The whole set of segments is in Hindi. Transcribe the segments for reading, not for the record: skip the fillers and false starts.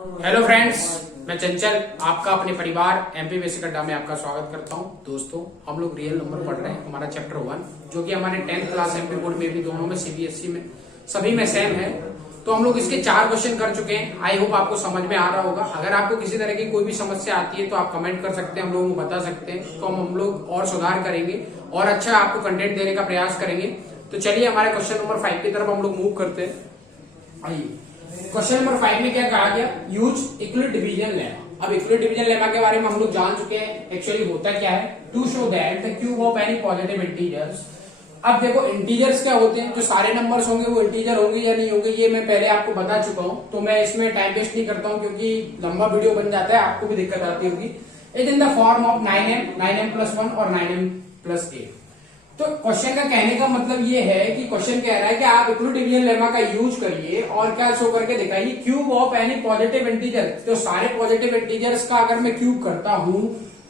हेलो फ्रेंड्स, मैं चंचल आपका अपने परिवार एमपी बेसिक अड्डा में आपका स्वागत करता हूं। दोस्तों, हम लोग रियल नंबर पढ़ रहे हैं, हमारा चैप्टर 1 जो कि हमारे 10th क्लास एमपी बोर्ड में भी, दोनों में सीबीएसई में सभी में सेम है। तो हम लोग इसके 4 क्वेश्चन कर चुके हैं। आई होप आपको समझ में आ रहा होगा। अगर आपको किसी तरह की कोई भी समस्या आती है तो आप कमेंट कर सकते हैं, हम लोगों को बता सकते हैं, तो हम लोग और सुधार करेंगे और अच्छा आपको कंटेंट देने का प्रयास करेंगे। तो चलिए हमारे क्वेश्चन नंबर 5 की तरफ हम लोग मूव करते हैं। आइए, क्वेश्चन नंबर 5 में क्या कहा गया? Use equilibrium division lemma. अब इक्विलिब्रियम डिवीजन लेमा के बारे में हम लोग जान चुके हैं। एक्चुअली होता क्या है? To show that the cube of any positive integers. अब देखो, इंटीजर्स क्या होते हैं? जो सारे नंबर्स होंगे वो इंटीजर होंगे या नहीं होंगे, ये मैं पहले आपको बता चुका हूं, तो मैं इसमें टाइम वेस्ट नहीं करता हूं क्योंकि लंबा वीडियो बन जाता है, आपको भी दिक्कत आती होगी। It in the form of 9m+1 और 9m+8। तो क्वेश्चन का कहने का मतलब ये है कि क्वेश्चन कह रहा है कि आप इक्विलिब्रियम डिवीजन लेमा का यूज करिए और क्या शो करके दिखाइए, cube of any positive integer. तो सारे पॉजिटिव इंटीजर्स का अगर मैं क्यूब करता हूं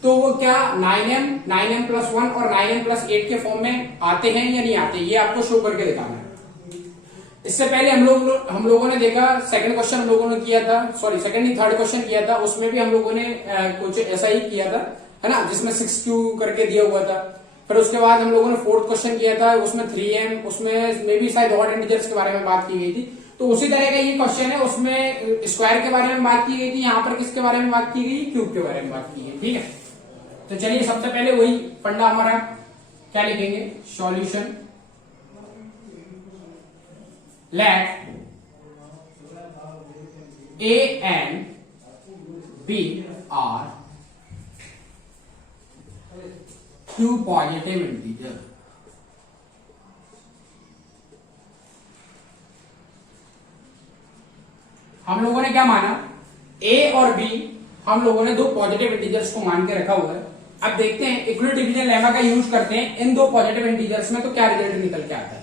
तो वो क्या 9m+1 और 9m+8 के फॉर्म में आते हैं या नहीं आते, ये आपको शो करके दिखाना है। इससे पहले हम लोगों ने देखा, सेकंड क्वेश्चन हम लोगों ने किया था, सॉरी सेकंड नहीं थर्ड क्वेश्चन किया था, उसमें भी हम लोगों ने कुछ ऐसा ही किया था, है ना, जिसमें 6q करके दिया हुआ था। फिर उसके बाद हम लोगों ने फोर्थ क्वेश्चन किया था, उसमें 3m, उसमें मे बी शायद ऑड इंटीजर्स के बारे में बात की गई थी। तो उसी तरह का ये क्वेश्चन है, उसमें स्क्वायर के बारे में बात की गई थी, यहाँ पर किसके बारे में बात की गई? क्यूब के बारे में बात की गई। ठीक है, तो चलिए सबसे पहले वही फंडा हमारा क्या लिखेंगे? Solution let A and B are two positive integer. हम लोगों ने क्या माना? ए और बी हम लोगों ने दो पॉजिटिव इंटीजर्स को मान के रखा हुआ है। अब देखते हैं इक्विलिब्रियम डिवीजन लेमा का यूज करते हैं इन दो पॉजिटिव इंटीजर्स में, तो क्या रिजल्ट निकल के आता है।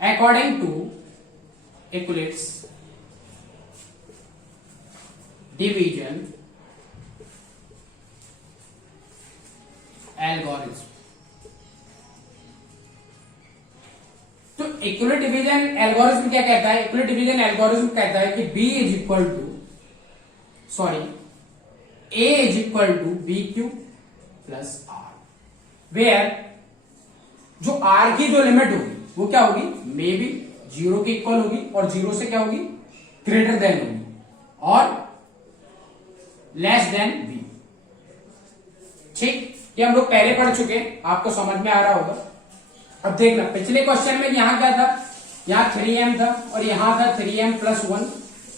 According to equilibrium division algorithm. तो इक्विलिब्रियम डिवीजन एल्गोरिथम क्या कहता है? इक्विलिब्रियम डिवीजन एल्गोरिथम कहता है कि B is equal to A is equal to BQ plus R, where जो R की जो लिमिट होगी वो क्या होगी? मे बी 0 के इक्वल होगी और 0 से क्या होगी? ग्रेटर देन होगी और लेस देन B। ठीक, ये हम लोग पहले पढ़ चुके हैं, आपको समझ में आ रहा होगा। अब देखना, पिछले क्वेश्चन में यहां क्या था? यहां 3m था और यहां था 3m+1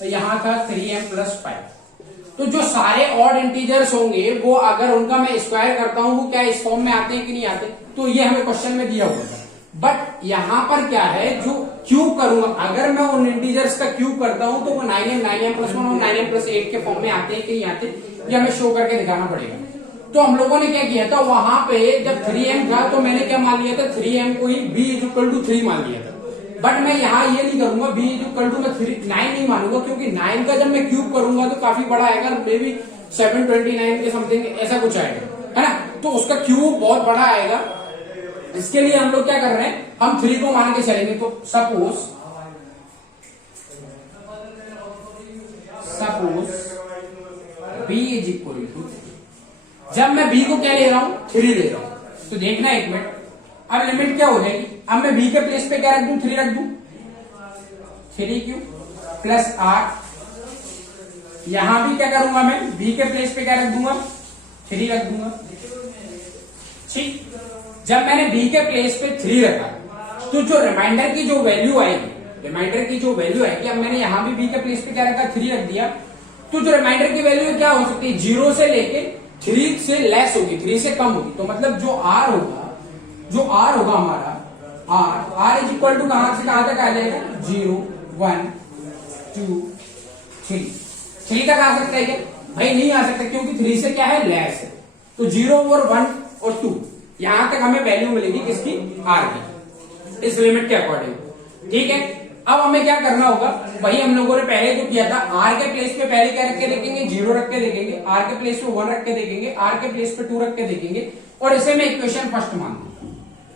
और यहां था 3m+5। तो जो सारे ऑड इंटीजर्स होंगे वो अगर उनका मैं स्क्वायर करता हूं वो क्या इस फॉर्म में आते हैं कि नहीं आते? तो ये हमें क्वेश्चन में दिया हुआ था। बट यहां पर क्या है, जो क्यूब करूंगा, अगर मैं उन इंटीजर्स का क्यूब करता हूं तो वो 9m+1 और 9m+8 के फॉर्म में आते हैं कि नहीं आते, ये हमें शो करके दिखाना पड़ेगा। तो हम लोगों ने क्या किया था, वहां पे जब 3m था तो मैंने क्या मान लिया था? 3m को ही B = 3 मान लिया था। बट मैं यहाँ ये नहीं करूंगा, B = मैं 9 नहीं मानूंगा, क्योंकि 9 का जब मैं क्यूब करूंगा तो काफी बड़ा आएगा, मे बी 729 के समथिंग ऐसा कुछ आएगा, है ना। तो उसका क्यूब बहुत बड़ा आएगा। इसके लिए हम लोग क्या कर रहे हैं, हम 3 को मान के चलेंगे। तो suppose B is equal to, जब मैं B को क्या ले रहा हूं? 3 ले रहा हूं। तो देखना एक मिनट, अब लिमिट क्या हो जाएगी? अब मैं B के प्लेस पे क्या रख दूं? 3 रख दूं, 3q प्लस R। यहां भी क्या करूंगा मैं? B के प्लेस पे क्या रख दूंगा? 3 रख दूंगा। ठीक, जब मैंने B के प्लेस पे 3 रखा तो जो रिमाइंडर की जो वैल्यू आएगी, अब मैंने यहां भी B के प्लेस पे क्या रखा? 3 रख दिया। तो जो रिमाइंडर की वैल्यू क्या हो सकती है? 0 से लेके 3 से लेस होगी, 3 से कम होगी। तो मतलब जो R होगा हमारा R इज इक्वल टू कहां से कहां तक आ जाएगा? 0 1 2 3 तक आ सकता है क्या? भाई नहीं आ सकता, क्योंकि 3 से क्या है? लेस है। तो 0 और 1 और 2 यहां तक हमें वैल्यू मिलेगी किसकी? R की, इस लिमिट के अकॉर्डिंग। ठीक है, अब हमें क्या करना होगा? वही हम लोगों ने पहले जो किया था, R के प्लेस पे पहले क्या रख के देखेंगे? 0 रख के देखेंगे। R के प्लेस पे 1 रख के देखेंगे। R के प्लेस पे 2 रख के देखेंगे। और इसे मैं इक्वेशन फर्स्ट मान लूं।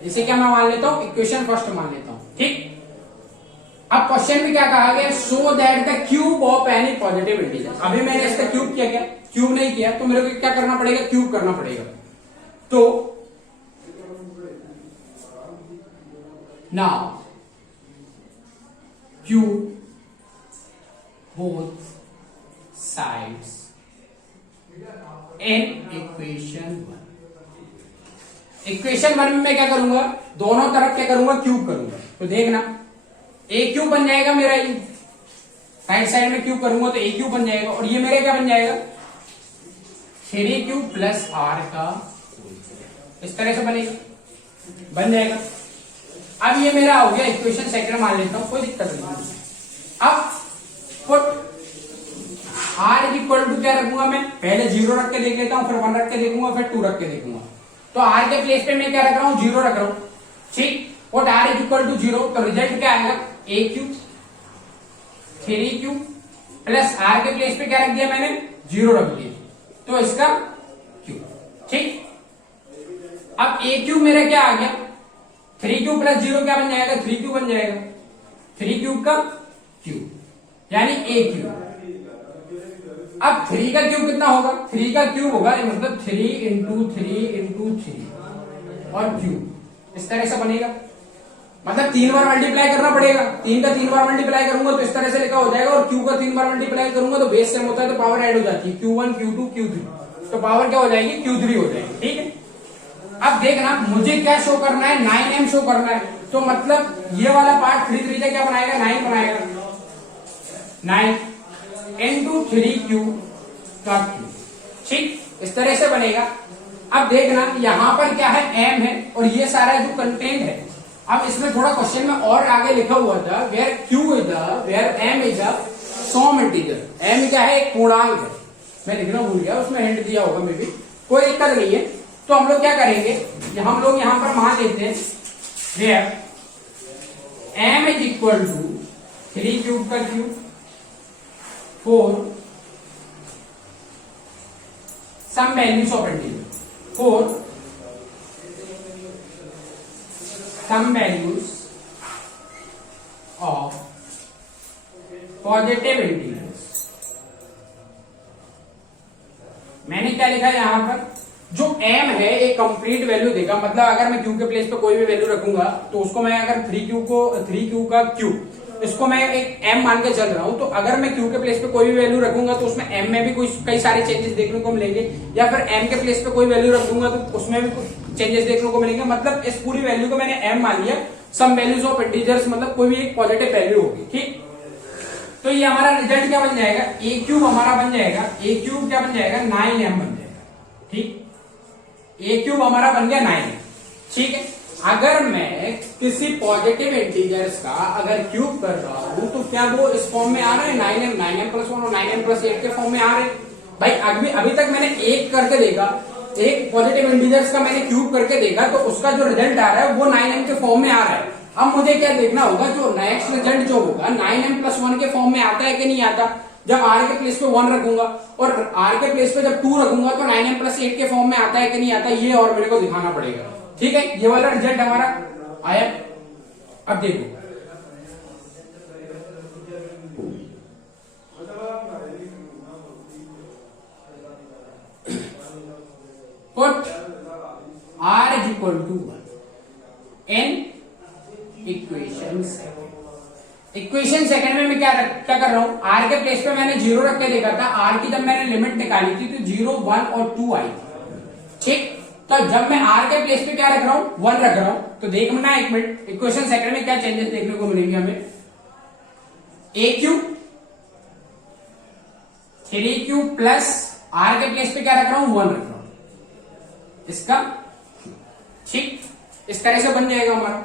इसे क्या मैं मान लेता हूं? इक्वेशन फर्स्ट मान लेता हूं। ठीक, अब क्वेश्चन में क्या कहा गया, show that the cube of any positive integer. अभी मैंने इसका क्यूब किया, क्या क्यूब नहीं किया, तो मेरे को क्या करना पड़ेगा, क्यूब करना पड़ेगा। तो now cube both sides in equation 1। Equation 1 में मैं क्या करूंगा, दोनों तरफ क्या करूंगा, क्यूब करूंगा। तो देखना ए क्यूब बन जाएगा मेरा, ये राइट साइड में क्यूब करूंगा तो ए क्यूब बन जाएगा, और ये मेरा क्या बन जाएगा, 3 क्यूब प्लस आर का, इस तरह से बनेगा, बन जाएगा। अब ये मेरा हो गया इक्वेशन सेकंड मान लेता हूं, कोई दिक्कत नहीं। अब put R is equal to क्या रखूंगा मैं, पहले 0 रख के देख लेता हूं, फिर 1 रख के देखूंगा, फिर 2 रख के देखूंगा। तो आर के प्लेस पे मैं क्या रख रहा हूं, 0 रख रहा हूं, ठीक। और आर इज इक्वल टू 0, तो रिजल्ट क्या आएगा, ए क्यूब 3 क्यूब प्लस आर के प्लेस पे क्या रख दिया मैंने, 0 रख दिया, तो इसका क्यूब, ठीक। अब ए क्यूब मेरा क्या आ गया, 3 क्यूब प्लस 0 क्या बन जाएगा, 3 क्यूब बन जाएगा, 3 क्यूब का क्यूब यानी ए क्यूब। अब 3 का क्यूब कितना होगा, 3 का क्यूब होगा मतलब 3 इंटू 3 इंटू 3 और क्यूब, इस तरह से बनेगा। मतलब 3 बार मल्टीप्लाई करना पड़ेगा, 3 का 3 बार मल्टीप्लाई करूंगा तो इस तरह से लिखा हो जाएगा, और क्यू का 3 बार मल्टीप्लाई करूंगा तो बेस सेम होता है तो पावर ऐड हो जाती है, Q1 Q2 Q3, तो पावर क्या हो जाएगी, Q3 हो जाएगी, ठीक है। अब देखना मुझे क्या शो करना है, 9m शो करना है, तो मतलब ये वाला पार्ट 3 3 क्या बनाएगा, 9 बनाएगा, 9 इंटू 3 क्यूब का क्यूब, ठीक, इस तरह से बनेगा। अब देखना यहां पर क्या है, m है, और ये सारा जो कंटेंट है, अब इसमें थोड़ा क्वेश्चन में और आगे लिखा हुआ था, where q is where m is a some integer, m क्या है, एक पूर्णांक है, मैं लिखना भूल गया, उसमें हिंट दिया होगा मे भी, कोई दिक्कत नहीं है। तो हम लोग क्या करेंगे, हम लोग यहां पर मान लेते हैं where m is equal to 3 cube का cube 4 some values of integer, 4 some values of positive integers। मैंने क्या लिखा है यहां पर, जो m है एक कंप्लीट वैल्यू देगा, मतलब अगर मैं q के प्लेस पे कोई भी वैल्यू रखूंगा तो उसको मैं अगर 3 क्यू का क्यूब, इसको मैं एक m मान के चल रहा हूं, तो अगर मैं q के प्लेस पे कोई भी वैल्यू रखूंगा तो उसमें m में भी कई सारे चेंजेस देखने को मिलेंगे, या फिर m के प्लेस पे कोई वैल्यू रख दूंगा तो उसमें भी कुछ चेंजेस देखने को मिलेंगे। मतलब इस पूरी वैल्यू को मैंने m मान लिया, सम वैल्यूज ऑफ इंटीजर्स, मतलब कोई भी एक पॉजिटिव वैल्यू होगी, ठीक। तो ये हमारा रिजल्ट क्या बन जाएगा, ए क्यूब हमारा बन जाएगा, ए क्यूब क्या बन जाएगा, 9m बन जाएगा, ठीक। ए क्यूब हमारा बन गया 9, ठीक है। अगर मैं किसी पॉजिटिव इंटीजर्स का अगर क्यूब कर रहा हूं तो क्या वो इस फॉर्म में आ रहा है, 9m प्लस 1 और 9m प्लस 8 के फॉर्म में आ रहे हैं भाई। अभी तक मैंने एक करके देखा, एक पॉजिटिव इंटीजर्स का मैंने क्यूब करके देखा, तो उसका जो रिजल्ट आ रहा है वो 9m के फॉर्म में आ रहा है। अब मुझे क्या देखना होगा, जो नेक्स्ट रिजल्ट जो होगा 9m प्लस 1 के फॉर्म में आता है कि नहीं आता। जब r के प्लेस पे 1 रखूंगा और r के प्लेस पे जब 2 रखूंगा तो 9m प्लस 8 के फॉर्म में आता है कि नहीं आता, ये और मेरे को दिखाना पड़ेगा, ठीक है। ये वाला रिजल्ट हमारा आया। अब देखो put r is equal to 1 in equation second. Equation second में मैं क्या कर रहा हूं, r के प्लेस पे मैंने 0 रख के देखा था, r की जब मैंने लिमिट निकाली थी तो 0 1 और 2 आई थी, ठीक। तो जब मैं r के प्लेस पे क्या रख रहा हूं, 1 रख रहा हूं, तो देखना एक मिनट इक्वेशन सेकंड में क्या चेंजेस देखने को मिलेंगे हमें। a cube 3 cube plus r के प्लेस पे क्या रख रहा हूं, 1 रख रहा हूं, इसका, ठीक, इस तरह से बन जाएगा हमारा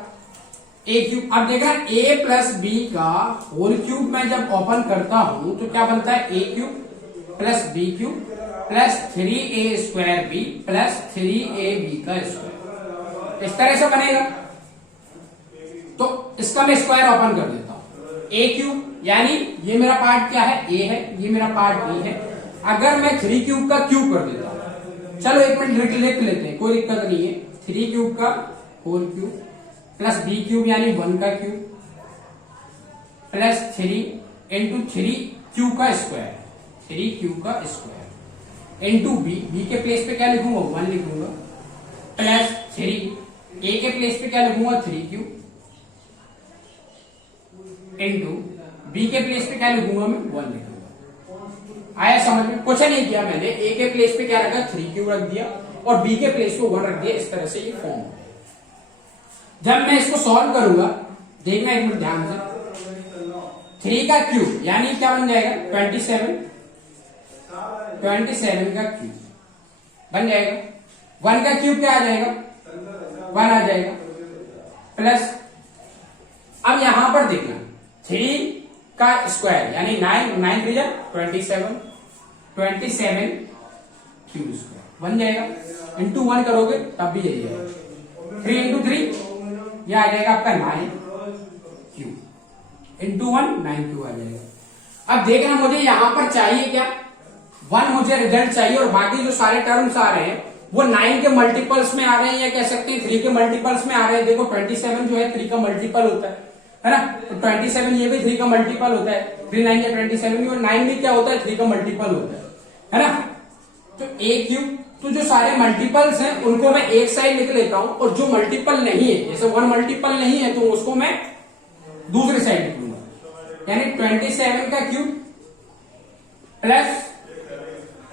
ए क्यूब। अब देखना a प्लस बी का होल क्यूब मैं जब ओपन करता हूं तो क्या बनता है, a cube plus B cube plus 3a square B plus 3ab का स्क्वायर, इस तरह से बनेगा। तो इसका मैं स्क्वायर ओपन कर देता हूं, a क्यूब यानी ये मेरा पार्ट क्या है, a है, ये मेरा पार्ट b है। अगर मैं 3 क्यूब का क्यूब कर देता हूं, चलो एक मिनट लिख लेते हैं, कोई दिक्कत नहीं है। 3 क्यूब का whole cube plus B cube यानी 1 का क्यूब प्लस 3 इंटू 3q का स्क्वायर, 3q का स्क्वायर इंटू बी के प्लेस पे क्या लिखूंगा 1 लिखूंगा, प्लस 3 ए के प्लेस पे क्या लिखूंगा 3q इंटू बी के प्लेस पे क्या लिखूंगा मैं 1 लिखूंगा। आया समझ में? कुछ नहीं किया मैंने, ए के प्लेस पे क्या रखा 3q रख दिया और बी के प्लेस पे 1 रख दिया। इस तरह से ये फॉर्म हो गया। जब मैं इसको सॉल्व करूंगा, देखना एक मिनट ध्यान से, 3 का क्यूब यानी क्या बन जाएगा 27 का क्यूब बन जाएगा, 1 का क्यूब क्या आ जाएगा 1 आ जाएगा, प्लस अब यहां पर देखना 3 का स्क्वायर यानी 9 3 27 क्यूब स्क्वायर बन जाएगा, इंटू 1 करोगे तब भी यही आएगा, 3 इंटू 3 यह आ जाएगा आपका 9 क्यूब इंटू 1 9 क्यूब आ जाएगा। अब देखना मुझे यहां पर चाहिए क्या 1 मुझे रिजल्ट चाहिए और बाकी जो सारे टर्म्स आ रहे हैं वो 9 के मल्टीपल्स में आ रहे हैं या कह सकते हैं 3 के मल्टीपल्स में आ रहे हैं। देखो 27 जो है 3 का मल्टीपल होता है ना, तो 27 ये भी 3 का मल्टीपल होता है, 3 9 या 27 और 9 भी क्या होता है 3 का मल्टीपल होता है ना। तो ए क्यूब, तो जो सारे मल्टीपल्स हैं उनको मैं एक साइड लिख लेता हूं और जो मल्टीपल नहीं है, जैसे 1 मल्टीपल नहीं है तो उसको मैं दूसरी साइड लिख लूंगा, यानी 27 का क्यूब प्लस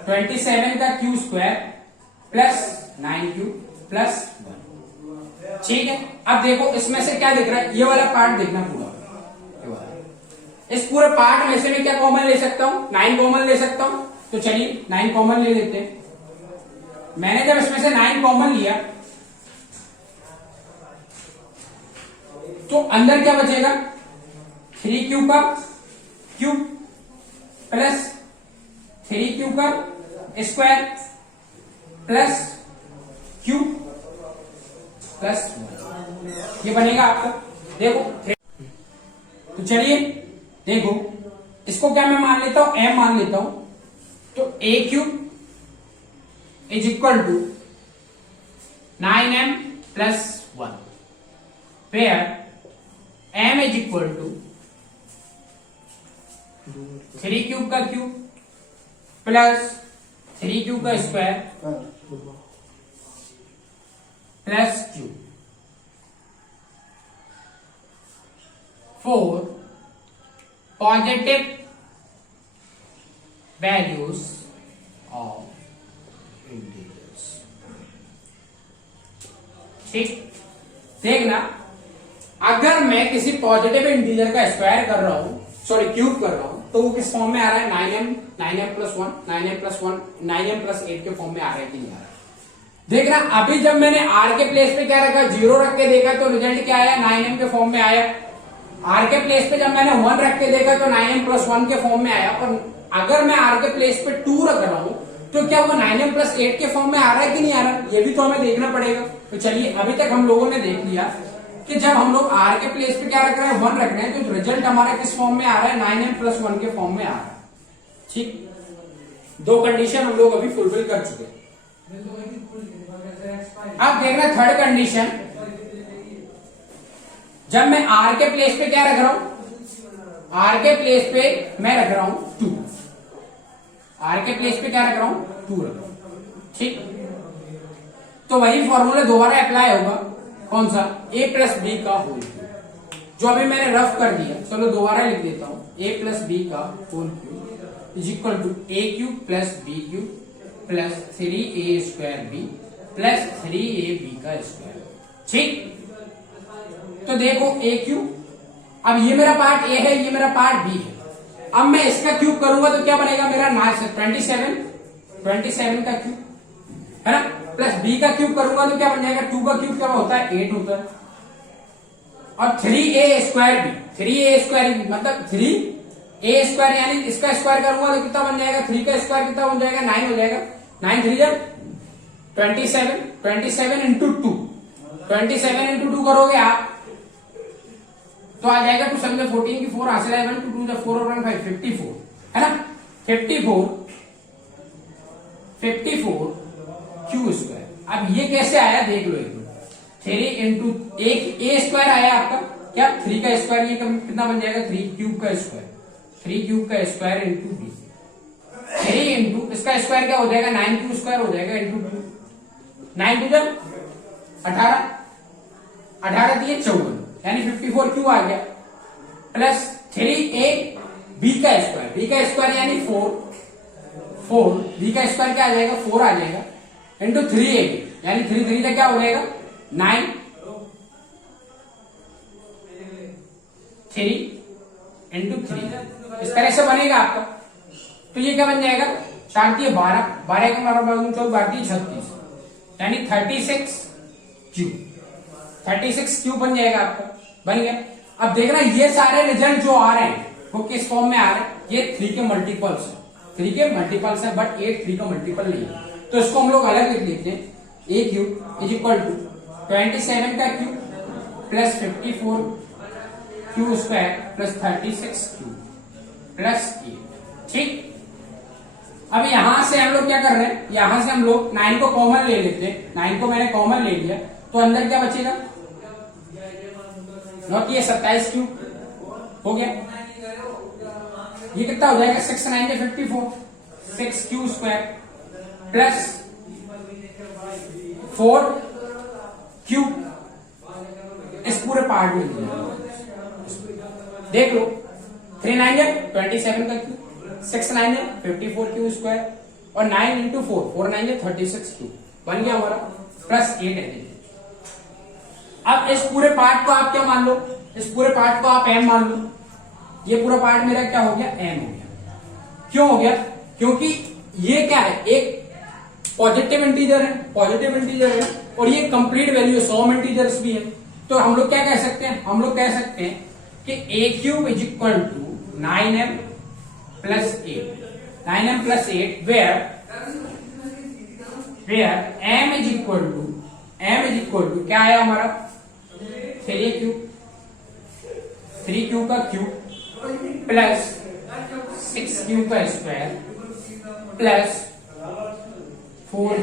27 का cube square plus 9 cube plus 1। ठीक है, अब देखो इसमें से क्या दिख रहा है, ये वाला पार्ट देखना पूरा, ये वाला। इस पूरे पार्ट में से मैं क्या कॉमन ले सकता हूं 9 कॉमन ले सकता हूं, तो चलिए 9 कॉमन ले लेते हैं। मैंने जब इसमें से 9 कॉमन लिया तो अंदर क्या बचेगा 3q का क्यूब प्लस 3q का स्क्वायर प्लस क्यूब प्लस 1, ये बनेगा आपका। देखो तो चलिए देखो इसको क्या मैं मान लेता हूं m मान लेता हूं, तो a cube is equal to 9m plus 1 where m is equal to 3 cube का क्यूब प्लस 3 क्यूब का square plus cube 4 positive values of integers. ठीक, देखना अगर मैं किसी पॉजिटिव इंटीजर का स्क्वायर कर रहा हूं, सॉरी क्यूब कर रहा हूं, तो वो किस फॉर्म में आ रहा है 9m plus 1 9m plus 1 9m plus 8 के फॉर्म में आ रहा है कि नहीं आ रहा है। देखना अभी जब मैंने r के प्लेस पे क्या रखा 0 रख के देखा तो रिजल्ट क्या आया 9m के फॉर्म में आया। r के प्लेस पे जब मैंने 1 रख के देखा तो 9m प्लस 1 के फॉर्म में आया। और अगर मैं r के प्लेस पे 2 रख रहा हूं तो क्या वो 9m प्लस 8 के फॉर्म में आ रहा है कि नहीं आ रहा, ये भी तो हमें देखना पड़ेगा। तो चलिए अभी तक हम लोगों ने देख लिया कि जब हम लोग r के प्लेस पे क्या रख रहे हैं 1 रख रहे हैं तो रिजल्ट हमारा किस फॉर्म में आ रहा है 9m प्लस 1 के फॉर्म में आ रहा है। ठीक, 2 कंडीशन हम लोग अभी फुलफिल कर चुके हैं। अब देखना थर्ड कंडीशन, जब मैं r के प्लेस पे क्या रख रहा हूं r के प्लेस पे मैं रख रहा हूं 2, r के प्लेस पे क्या रख रहा हूं 2 रख रहा हूं। ठीक, तो वही फॉर्मूला दोबारा अप्लाई होगा, कौन सा a प्लस बी का होल क्यूब, जो अभी मैंने रफ कर दिया। चलो दोबारा लिख देता हूं a प्लस बी का whole cube is equal to a cube plus B cube plus 3a square B plus 3ab का स्क्वायर। ठीक, तो देखो a क्यूब, अब ये मेरा पार्ट a है, ये मेरा पार्ट b है। अब मैं इसका क्यूब करूंगा तो क्या बनेगा मेरा 27 का क्यूब है ना, प्लस b का क्यूब करूंगा तो क्या बन जाएगा 2 का क्यूब क्या होता है 8 होता है, और 3a square b 3a square मतलब 3a स्क्वायर यानी इसका स्क्वायर करूंगा तो कितना बन जाएगा 3 का स्क्वायर कितना बन जाएगा 9 हो जाएगा। 9 3 27 इंटू 2 27 इंटू 2 करोगे आप तो आ जाएगा 2 7 14 की 4 हासिल है 1 2 2 4 और 1 5 54 है ना। 54 क्यू स्क्वायर। अब ये कैसे आया देख लो एक 3 इंटू एक ए स्क्वायर आया आपका, क्या 3 का स्क्वायर, ये कितना बन जाएगा 3 क्यूब का स्क्वायर, 3 क्यूब का स्क्वायर इंटू बी, 3 इंटू इसका स्क्वायर क्या हो जाएगा 9 क्यू स्क्वायर हो जाएगा इंटू 2, 9 टू 18, 18 दिए 54 यानी 54 क्यू आ गया, प्लस 3a बी का स्क्वायर, बी का स्क्वायर यानी 4 बी का स्क्वायर क्या आ जाएगा 4 आ जाएगा इंटू 3a यानी 3 का क्या हो जाएगा 9, 3 इंटू 3 इस तरह से बनेगा आपका। तो ये क्या बन जाएगा 4 दिए 12, 12 का मारा 12 दिए 36 यानी 36 क्यू बन जाएगा आपका, बन गया। अब देखना ये सारे रिजल्ट जो आ रहे हैं वो किस फॉर्म में आ रहे हैं, ये 3 के मल्टीपल्स है, 3 के मल्टीपल्स है, बट 8 3 का मल्टीपल नहीं है, तो इसको हम लोग अलग लिख लेते हैं। ए क्यूब इज इक्वल टू 27 का cube plus 54 Q square plus 36 Q plus 8, ठीक। अब यहां से हम लोग क्या कर रहे हैं, यहां से हम लोग 9 को कॉमन ले लेते हैं, 9 को मैंने कॉमन ले लिया तो अंदर क्या बचेगा, नॉट ये 27 क्यूब हो गया, ये कितना हो जाएगा 6 9 54, 6 क्यू स्क्वायर प्लस 4 क्यूब, इस पूरे पार्ट में देख लो 3 9 27 का क्यूब, 6 9 54 क्यू स्क्वायर और 9 इंटू 4 9 36 क्यू बन गया हमारा, प्लस 8 है। अब इस पूरे पार्ट को आप क्या मान लो, इस पूरे पार्ट को आप m मान लो, ये पूरा पार्ट मेरा क्या हो गया m हो गया। क्यों हो गया, क्योंकि ये क्या है एक पॉजिटिव इंटीजर है, पॉजिटिव इंटीजर है और ये कंप्लीट वैल्यू सम इंटीजर्स भी है, तो हम लोग क्या कह सकते हैं, हम लोग कह सकते हैं कि a cube is equal to 9m plus 8, 9m plus 8 where m is equal to क्या आया हमारा 3 क्यूब का क्यूब प्लस 6 क्यूब का square plus 4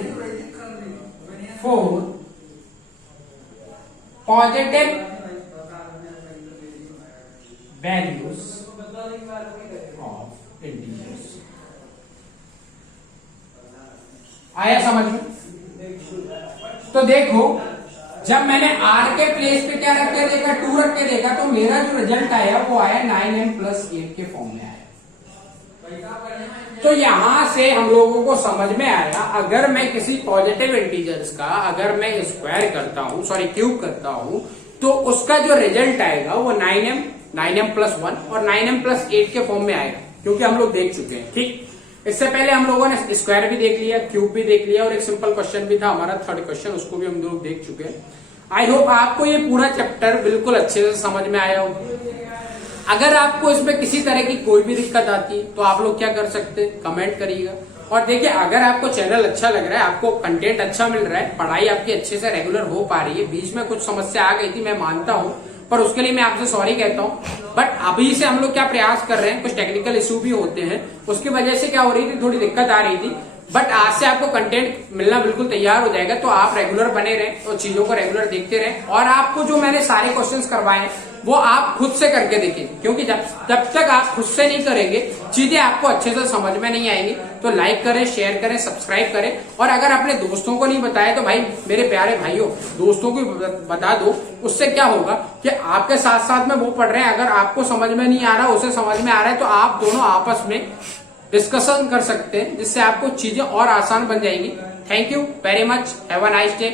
positive values of integers. आया समझ में? तो देखो जब मैंने r के प्लेस पे क्या रख के देखा 2 रख के देखा तो मेरा जो रिजल्ट आया वो आया 9m प्लस 8 के फॉर्म में आया। तो यहां से हम लोगों को समझ में आया अगर मैं किसी पॉजिटिव इंटीजर्स का अगर मैं स्क्वायर करता हूं क्यूब करता हूं तो उसका जो रिजल्ट आएगा वो 9m प्लस 1 और 9m प्लस 8 के फॉर्म में आएगा, क्योंकि हम लोग देख चुके हैं। ठीक, इससे पहले हम लोगों ने स्क्वायर भी देख लिया, क्यूब भी देख लिया और एक सिंपल क्वेश्चन भी था हमारा थर्ड क्वेश्चन, उसको भी हम लोग देख चुके हैं। आई होप आपको ये पूरा चैप्टर बिल्कुल अच्छे से समझ में आया हो। अगर आपको इसमें किसी तरह की कोई भी दिक्कत आती है तो आप लोग क्या कर सकते हैं, कमेंट करिएगा। और देखिए अगर आपको चैनल अच्छा लग रहा है, आपको कंटेंट अच्छा मिल रहा है, पढ़ाई आपकी अच्छे से रेगुलर हो पा रही है, बीच में कुछ समस्या आ गई थी मैं मानता हूँ, पर उसके लिए मैं आपसे सॉरी कहता हूँ। बट अभी से हम लोग क्या प्रयास कर रहे हैं, कुछ टेक्निकल इश्यू भी होते हैं, उसकी वजह से क्या हो रही थी, थोड़ी दिक्कत आ रही थी। बट आज से आपको कंटेंट मिलना बिल्कुल तैयार हो जाएगा, तो आप रेगुलर बने रहें और चीजों को रेगुलर देखते रहें। और आपको जो मैंने सारे क्वेश्चंस करवाए वो आप खुद से करके देखें, क्योंकि जब तक आप खुद से नहीं करेंगे चीजें आपको अच्छे से समझ में नहीं आएंगी। तो लाइक करें, शेयर करें, सब्सक्राइब करें और अगर अपने दोस्तों को नहीं बताया तो भाई मेरे प्यारे भाइयों दोस्तों को बता दो। उससे क्या होगा कि आपके साथ साथ में वो पढ़ रहे हैं, अगर आपको समझ में नहीं आ रहा उसे समझ में आ रहा है तो आप दोनों आपस में डिस्कशन कर सकते हैं, जिससे आपको चीजें और आसान बन जाएंगी। Thank you very much, have a nice day.